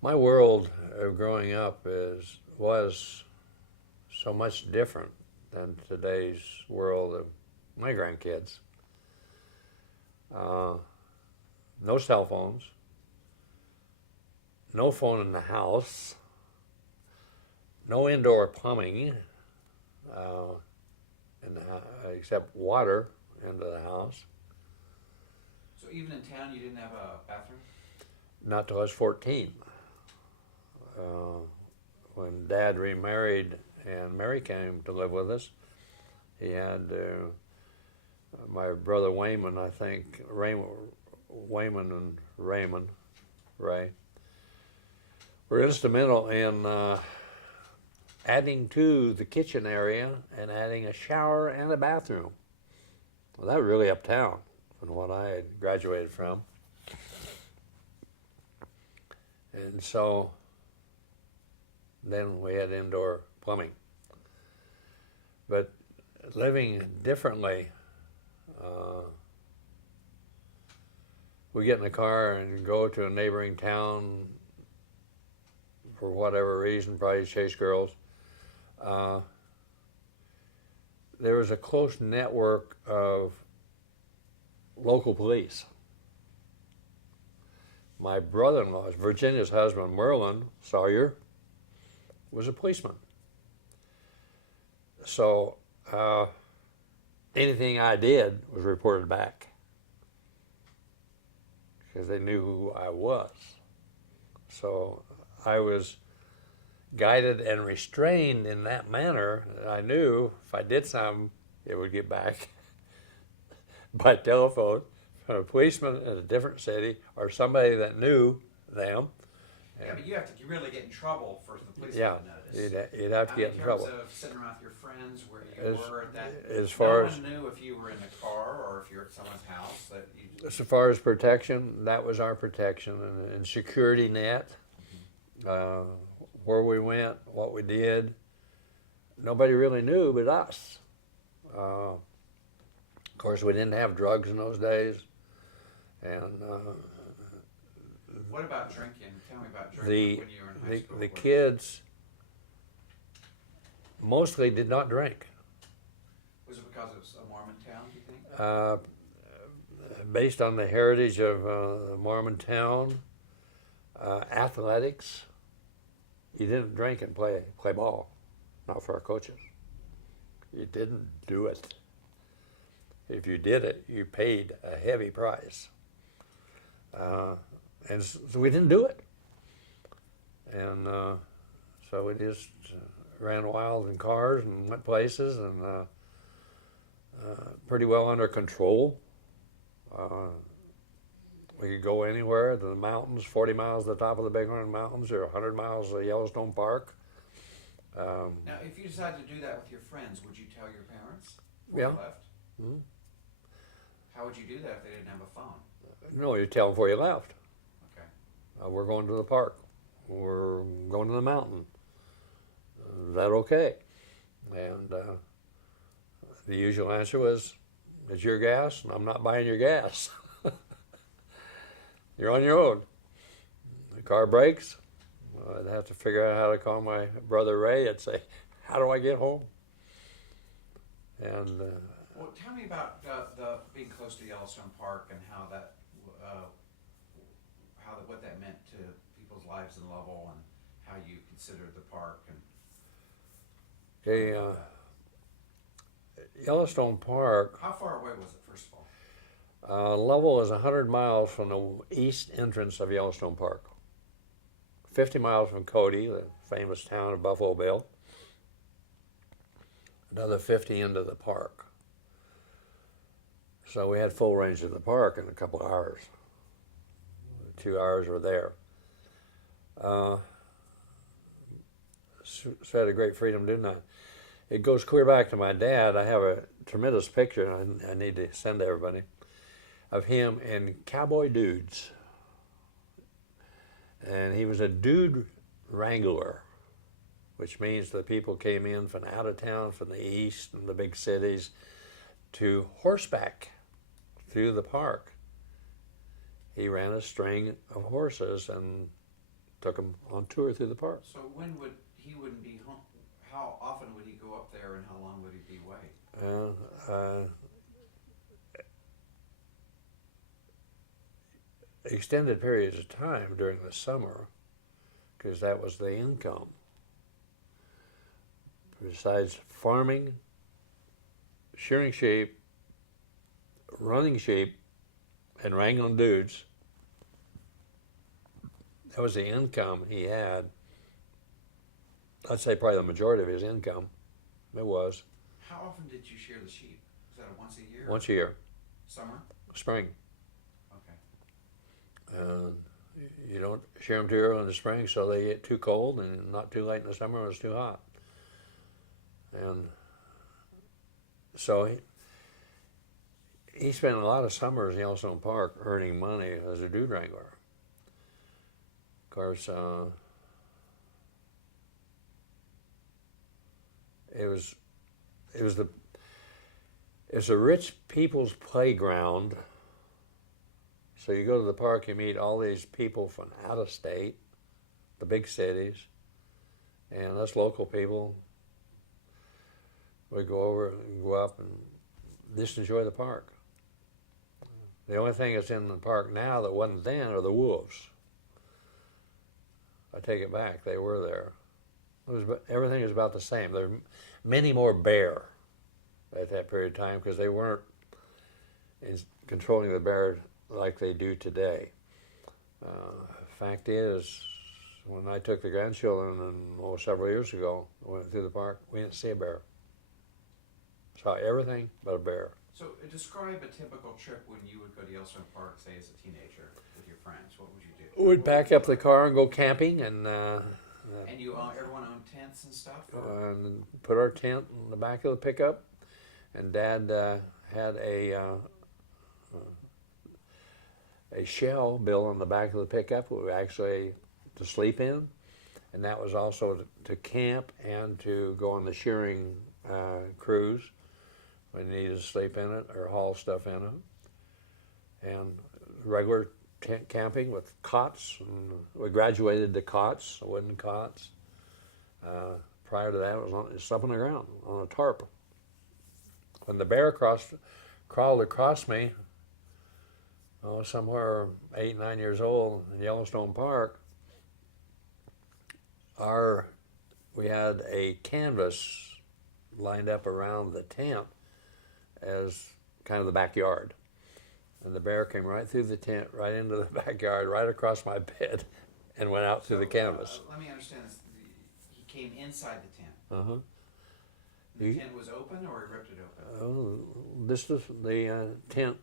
My world of growing up was so much different than today's world of my grandkids. Uh, no cell phones, no phone in the house, no indoor plumbing, uh, except water into the house. So even in town, you didn't have a bathroom? Not till I was 14. Uh, when Dad remarried and Mary came to live with us, he had my brother Wayman, I think, Wayman and Ray, were instrumental in adding to the kitchen area and adding a shower and a bathroom. Well, that was really uptown from what I had graduated from. And so then we had indoor plumbing. But living differently, we get in the car and go to a neighboring town for whatever reason, probably chase girls. There was a close network of local police. My brother-in-law, Virginia's husband, Merlin Sawyer, was a policeman. So anything I did was reported back because they knew who I was. So I was guided and restrained in that manner. I knew if I did something, it would get back by telephone from a policeman in a different city or somebody that knew them. Yeah, but you have to really get in trouble for the police Yeah, to notice. you'd have to get in trouble. In terms of sitting around with your friends, where you were at that, as far no as one knew if you were in the car or if you were at someone's house. That you, as far as protection, that was our protection and security net. Where we went, what we did, nobody really knew but us. Of course, we didn't have drugs in those days, and what about drinking? Tell me about drinking when you were in high school. The kids mostly did not drink. Was it because it was a Mormon town, do you think? Based on the heritage of the Mormon town, athletics, you didn't drink and play ball, not for our coaches. You didn't do it. If you did it, you paid a heavy price. And so we didn't do it. And so we just ran wild in cars and went places and pretty well under control. We could go anywhere to the mountains, 40 miles to the top of the Bighorn Mountains or 100 miles to Yellowstone Park. Now, if you decided to do that with your friends, would you tell your parents before Yeah. you left? Mm-hmm. How would you do that if they didn't have a phone? No, you tell them before you left. Okay. We're going to the park. We're going to the mountain. Is that okay? And the usual answer was, it's your gas, and I'm not buying your gas. You're on your own. The car breaks. I'd have to figure out how to call my brother Ray and say, how do I get home? And well, tell me about the being close to Yellowstone Park and how that, what that meant to people's lives in Lovell and how you considered the park and. Yellowstone Park. How far away was it, first of all? Lovell is 100 miles from the east entrance of Yellowstone Park. 50 miles from Cody, the famous town of Buffalo Bill. Another 50 into the park. So we had full range of the park in a couple of hours. 2 hours were there. So I had a great freedom doing that. It goes clear back to my dad. I have a tremendous picture I need to send to everybody of him in cowboy dudes. And he was a dude wrangler, which means the people came in from out of town, from the east and the big cities, to horseback through the park. He ran a string of horses, and took them on tour through the park. So when would he wouldn't be home? How often would he go up there, and how long would he be away? Extended periods of time during the summer, because that was the income. Besides farming, shearing sheep, running sheep, and wrangling dudes, that was the income he had. I'd say probably the majority of his income. It was. How often did you shear the sheep? Was that a once a year? Once a year. Summer? Spring. Okay. You don't shear them too early in the spring, so they get too cold, and not too late in the summer when it's too hot. And so he spent a lot of summers in Yellowstone Park earning money as a dude wrangler. Of course, it's a rich people's playground. So you go to the park, you meet all these people from out of state, the big cities, and us local people. We go over and go up and just enjoy the park. The only thing that's in the park now that wasn't then are the wolves. I take it back, they were there. Everything is about the same. There are many more bear at that period of time because they weren't controlling the bear like they do today. Fact is, when I took the grandchildren several years ago, went through the park, we didn't see a bear. Saw everything but a bear. So describe a typical trip when you would go to Yellowstone Park, say as a teenager, with your friends. What would you do? We'd pack up the car and go camping, and everyone owned tents and stuff? and put our tent in the back of the pickup. And Dad had a shell built on the back of the pickup, we actually to sleep in, and that was also to camp and to go on the shearing cruise. We needed to sleep in it or haul stuff in it. And regular tent camping with cots. And we graduated to cots, wooden cots. Prior to that, it was up on the ground on a tarp. When the bear crawled across me, somewhere 8, 9 years old in Yellowstone Park, we had a canvas lined up around the tent as kind of the backyard. And the bear came right through the tent, right into the backyard, right across my bed, and went out through the canvas. Let me understand this. He came inside the tent. Uh-huh. The tent was open, or he ripped it open? The tent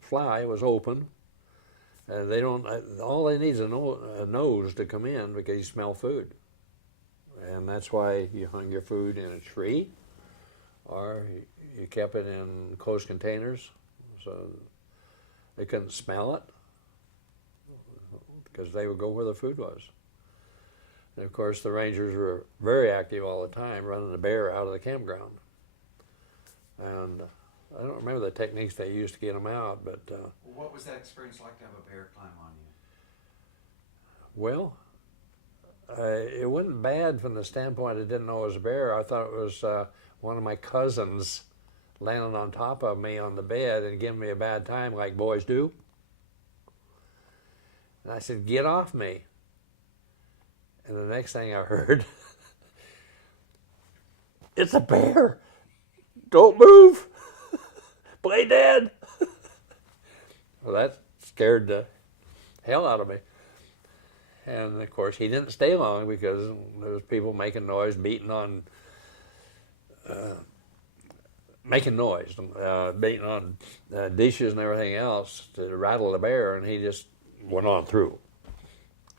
fly was open. All they need is a nose to come in because you smell food. And that's why you hung your food in a tree, or you kept it in closed containers so they couldn't smell it, because they would go where the food was. And of course, the rangers were very active all the time, running the bear out of the campground. And I don't remember the techniques they used to get them out, but... what was that experience like to have a bear climb on you? Well, it wasn't bad from the standpoint I didn't know it was a bear. I thought it was one of my cousins landing on top of me on the bed and giving me a bad time like boys do. And I said, "Get off me." And the next thing I heard, "It's a bear. Don't move. Play dead." Well, that scared the hell out of me. And of course, he didn't stay long because there was people making noise, beating on dishes and everything else to rattle the bear, and he just went on through.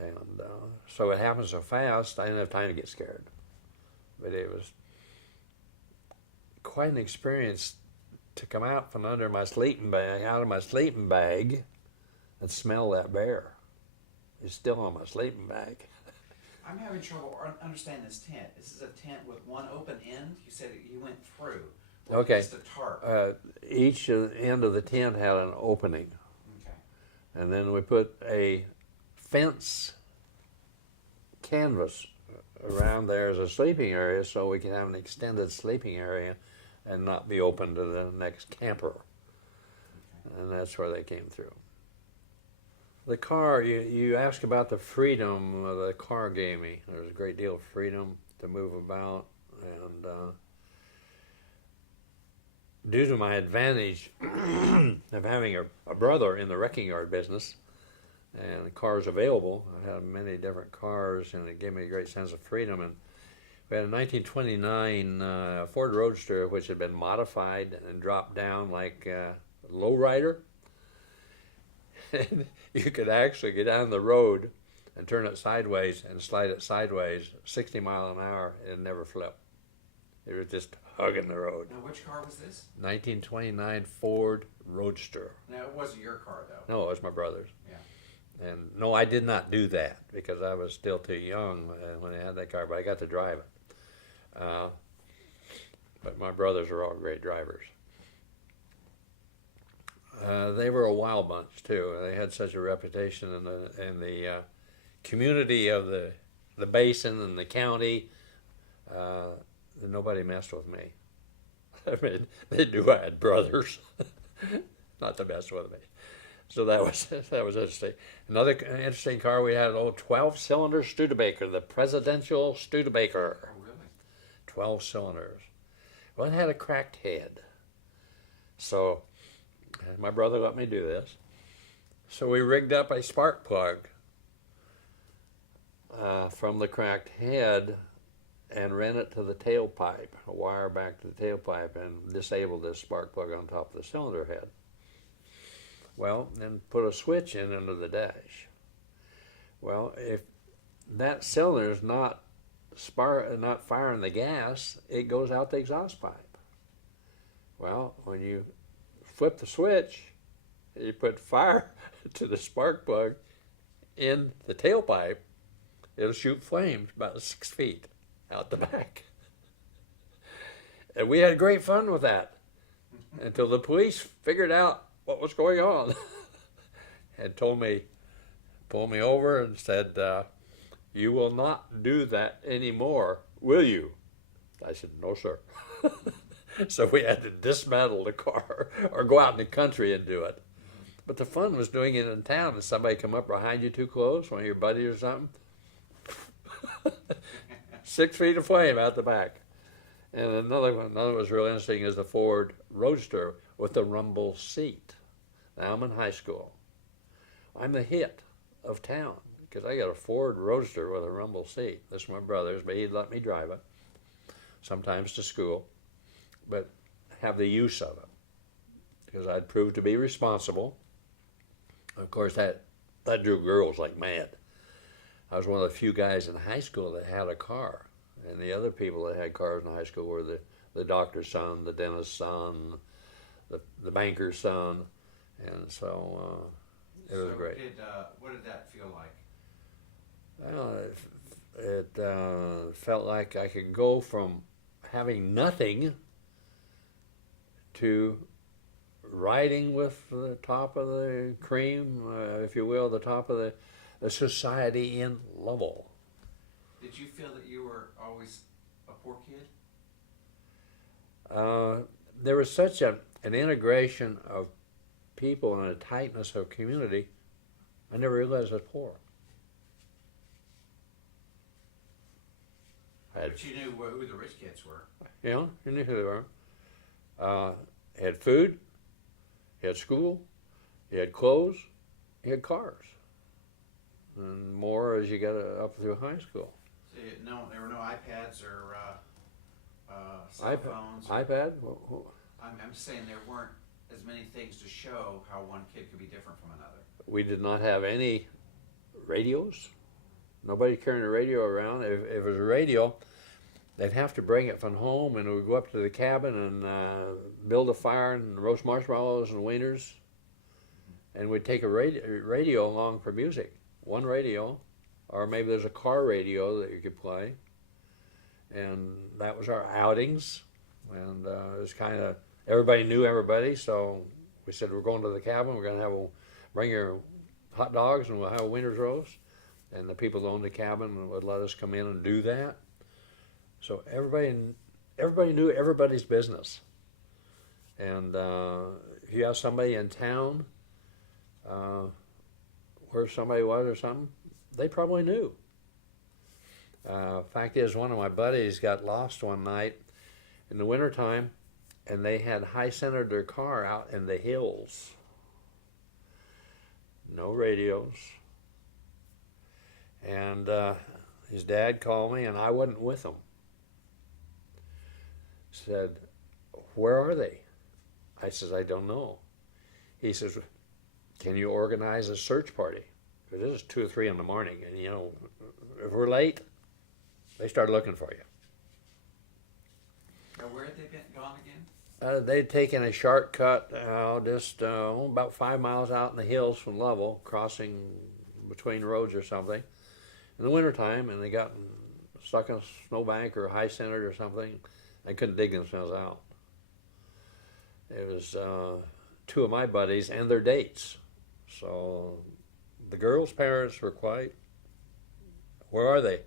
And so it happened so fast, I didn't have time to get scared. But it was quite an experience to come out from under my sleeping bag, and smell that bear. It's still on my sleeping bag. I'm having trouble understanding this tent. This is a tent with one open end. You said you went through. Okay. Just a tarp. Each end of the tent had an opening. Okay. And then we put a fence canvas around there as a sleeping area so we can have an extended sleeping area and not be open to the next camper. And that's where they came through. The car, you ask about the freedom the car gave me. There's a great deal of freedom to move about, and due to my advantage of having a brother in the wrecking yard business and cars available, I had many different cars, and it gave me a great sense of freedom. And we had a 1929 Ford Roadster, which had been modified and dropped down like a lowrider. And you could actually get down the road and turn it sideways and slide it sideways 60 miles an hour and it never flipped. It was just hugging the road. Now, which car was this? 1929 Ford Roadster. Now, it wasn't your car, though. No, it was my brother's. Yeah. And no, I did not do that because I was still too young when I had that car, but I got to drive it. But my brothers are all great drivers. They were a wild bunch too. They had such a reputation in the community of the basin and the county that nobody messed with me. I mean, they knew I had brothers, not to mess with me. So that was interesting. Another interesting car we had, an old 12-cylinder Studebaker, the presidential Studebaker. Oh, really? 12 cylinders. Well, it had a cracked head. So my brother let me do this. So we rigged up a spark plug from the cracked head and ran it to the tailpipe, a wire back to the tailpipe, and disabled this spark plug on top of the cylinder head. Well, then put a switch in under the dash. Well, if that cylinder is not firing the gas, it goes out the exhaust pipe. Well, when you flip the switch, you put fire to the spark plug in the tailpipe, it'll shoot flames about 6 feet out the back. And we had great fun with that until the police figured out what was going on and pulled me over and said, "You will not do that anymore, will you?" I said, "No, sir." So we had to dismantle the car or go out in the country and do it. But the fun was doing it in town, and somebody come up behind you too close, one of your buddies or something. 6 feet of flame out the back. And another one was real interesting is the Ford Roadster with the rumble seat. Now I'm in high school. I'm the hit of town because I got a Ford Roadster with a rumble seat. This is my brother's, but he'd let me drive it, sometimes to school, but have the use of it because I'd proved to be responsible. Of course, that drew girls like mad. I was one of the few guys in high school that had a car, and the other people that had cars in high school were the doctor's son, the dentist's son, the banker's son, and so it was great. What did that feel like? Well, it felt like I could go from having nothing to riding with the top of the cream, if you will, the top of the society in level. Did you feel that you were always a poor kid? There was such an integration of people and a tightness of community, I never realized I was poor. But you knew who the rich kids were. You know, you knew who they were. He had food, he had school, he had clothes, he had cars. And more as you got up through high school. So there were no iPads or cell phones. iPad? I'm saying there weren't as many things to show how one kid could be different from another. We did not have any radios. Nobody carrying a radio around. If it was a radio, they'd have to bring it from home, and we'd go up to the cabin and build a fire and roast marshmallows and wieners, and we'd take a radio along for music. One radio, or maybe there's a car radio that you could play, and that was our outings. And it was kind of, everybody knew everybody, so we said, we're going to the cabin, we're going to bring your hot dogs and we'll have a winter's roast. and the people who owned the cabin would let us come in and do that. So everybody knew everybody's business. And if you asked somebody in town where somebody was or something, they probably knew. Fact is, one of my buddies got lost one night in the wintertime, and they had high-centered their car out in the hills. No radios. And his dad called me, and I wasn't with him. Said, "Where are they?" I says, "I don't know." He says, "Can you organize a search party?" Because this is 2 or 3 in the morning, and you know, if we're late, they start looking for you. Now, where had they been gone again? They'd taken a shortcut just about 5 miles out in the hills from Lovell, crossing between roads or something in the wintertime, and they got stuck in a snowbank or high-centered or something. They couldn't dig themselves out. It was 2 of my buddies and their dates. So the girls' parents were quite, "Where are they?"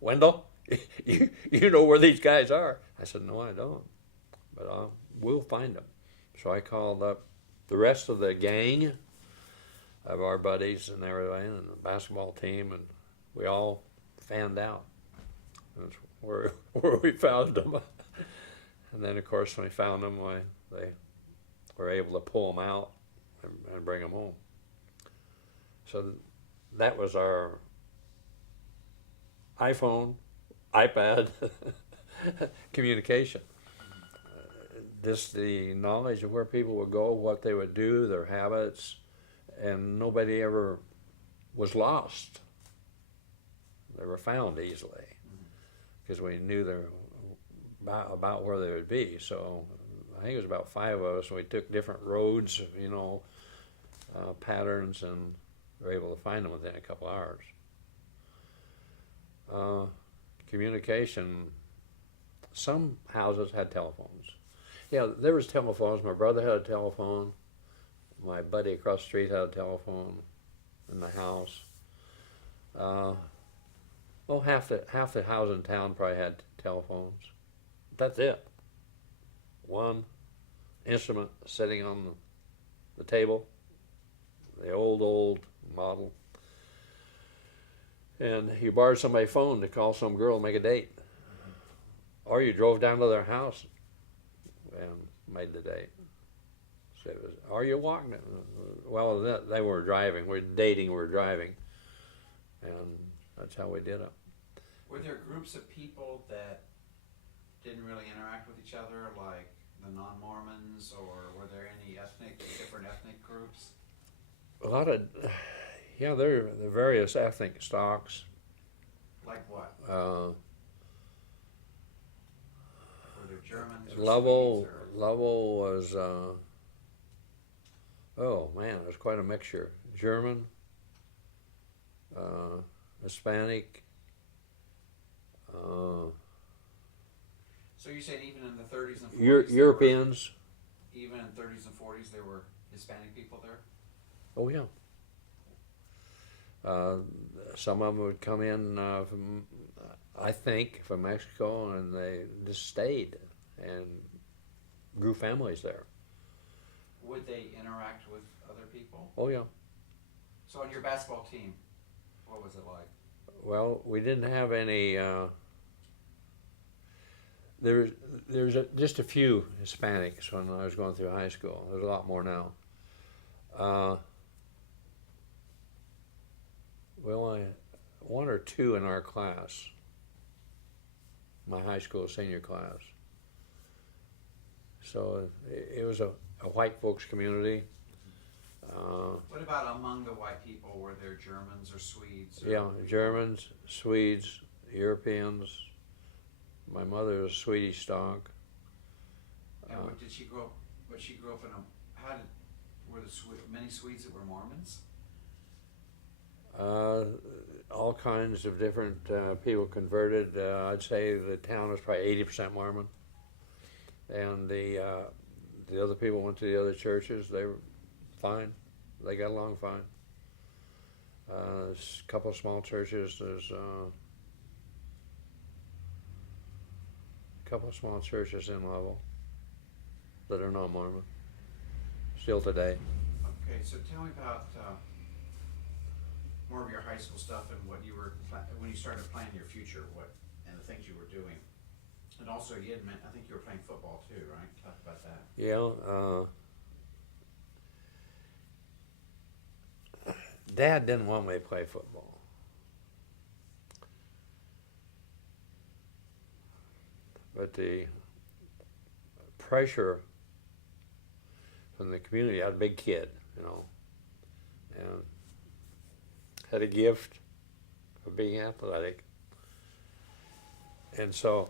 "Wendell, you know where these guys are." I said, "No, I don't, but we'll find them." So I called up the rest of the gang of our buddies and everybody, and the basketball team, and we all fanned out. That's where we found them. And then, of course, when we found them, they were able to pull them out and bring them home. So that was our iPhone, iPad communication. Just the knowledge of where people would go, what they would do, their habits, and nobody ever was lost. They were found easily because we knew about where they would be. So I think it was about 5 of us, and we took different roads, you know, patterns, and were able to find them within a couple hours. Communication, some houses had telephones. Yeah, there was telephones. My brother had a telephone. My buddy across the street had a telephone in the house. Half the houses in town probably had telephones. That's it. One instrument sitting on the table, the old model. And you borrowed somebody's phone to call some girl and make a date. Or you drove down to their house and made the date. So it was, "Are you walking?" Well, they were driving. We're dating, we're driving. And that's how we did it. Were there groups of people that didn't really interact with each other, like the non-Mormons, or were there any different ethnic groups? A lot of, yeah, there are the various ethnic stocks. Like what? Uh, Were there Germans or Lovell Swedes, or? Lovell was, oh man, it was quite a mixture. German, Hispanic. So you're saying even in the 30s and 40s, Europeans. Even in 30s and 40s, there were Hispanic people there? Oh yeah. Some of them would come in from, I think, from Mexico, and they just stayed and grew families there. Would they interact with other people? Oh yeah. So on your basketball team, what was it like? Well, we didn't have any. There's just a few Hispanics when I was going through high school. There's a lot more now. One or two in our class, my high school senior class. So it was a white folks community. What about among the white people? Were there Germans or Swedes? Or Yeah, Germans, Swedes, Europeans. My mother was Swedish stock. And what did she grow up? But she grew up in a. Were there many Swedes that were Mormons? All kinds of different people converted. I'd say the town was probably 80% Mormon, and the other people went to the other churches. They were fine. They got along fine. There's a couple of small churches. There's a couple of small churches in Lovell that are not Mormon still today. Okay, so tell me about more of your high school stuff and what you were when you started planning your future, what and the things you were doing. And also, you had meant, I think you were playing football too, right? Talk about that. Yeah. Dad didn't want me to play football. But the pressure from the community, I had a big kid, and had a gift of being athletic. And so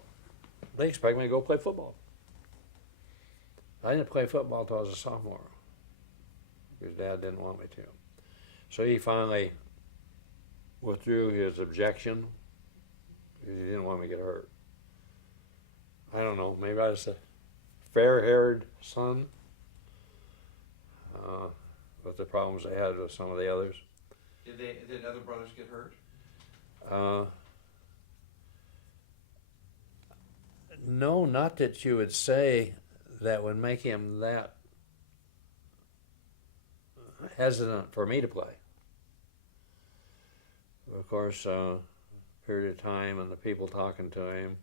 they expect me to go play football. I didn't play football until I was a sophomore because Dad didn't want me to. So he finally withdrew his objection because he didn't want me to get hurt. I don't know, maybe I was a fair-haired son with the problems I had with some of the others. Did other brothers get hurt? No, not that you would say that would make him that hesitant for me to play. Of course, period of time and the people talking to him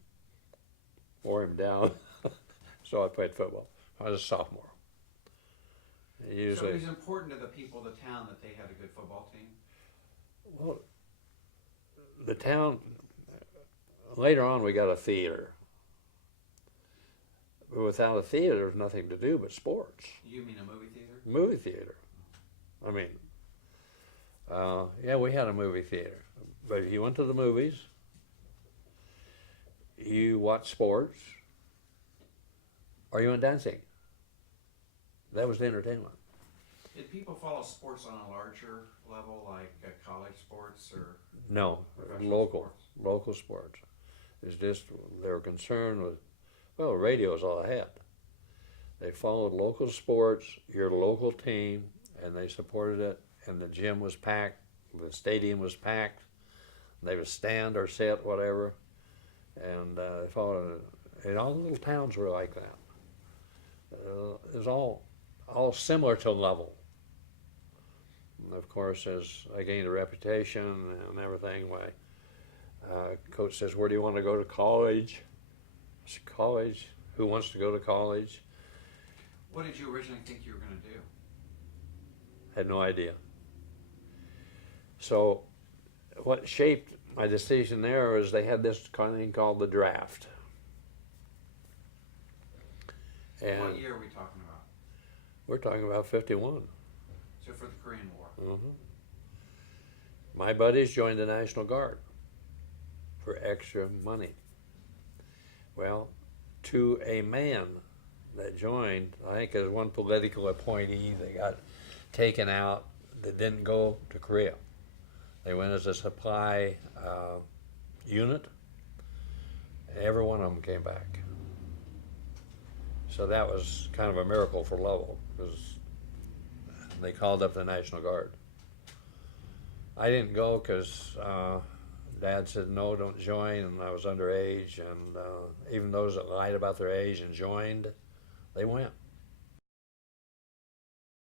wore him down. So I played football. I was a sophomore. Usually, so it was important to the people of the town that they had a good football team? well, the town, later on we got a theater. But without a theater, there's nothing to do but sports. You mean a movie theater? Movie theater. I mean, yeah, we had a movie theater. But if you went to the movies, you watched sports, or you went dancing. That was the entertainment. Did people follow sports on a larger level, like college sports or No, local sports. It's just they were concerned with, well, radio is all I had. They followed local sports, your local team, and they supported it. And the gym was packed, the stadium was packed. They would stand or sit, whatever, and they followed it. And all the little towns were like that. It was all similar to Lovell. And of course, as I gained a reputation and everything, my coach says, "Where do you want to go to college?" I said, "College? Who wants to go to college?" What did you originally think you were going to do? Had no idea. So what shaped my decision there was they had this kind of thing called the draft. And What year are we talking about? we're talking about 51. So for the Korean War. Mm-hmm. My buddies joined the National Guard for extra money. Well, to a man that joined, I think there's one political appointee that got taken out that didn't go to Korea. They went as a supply unit. Every one of them came back. So that was kind of a miracle for Lovell because they called up the National Guard. I didn't go because Dad said, "No, don't join," and I was underage, and even those that lied about their age and joined, they went.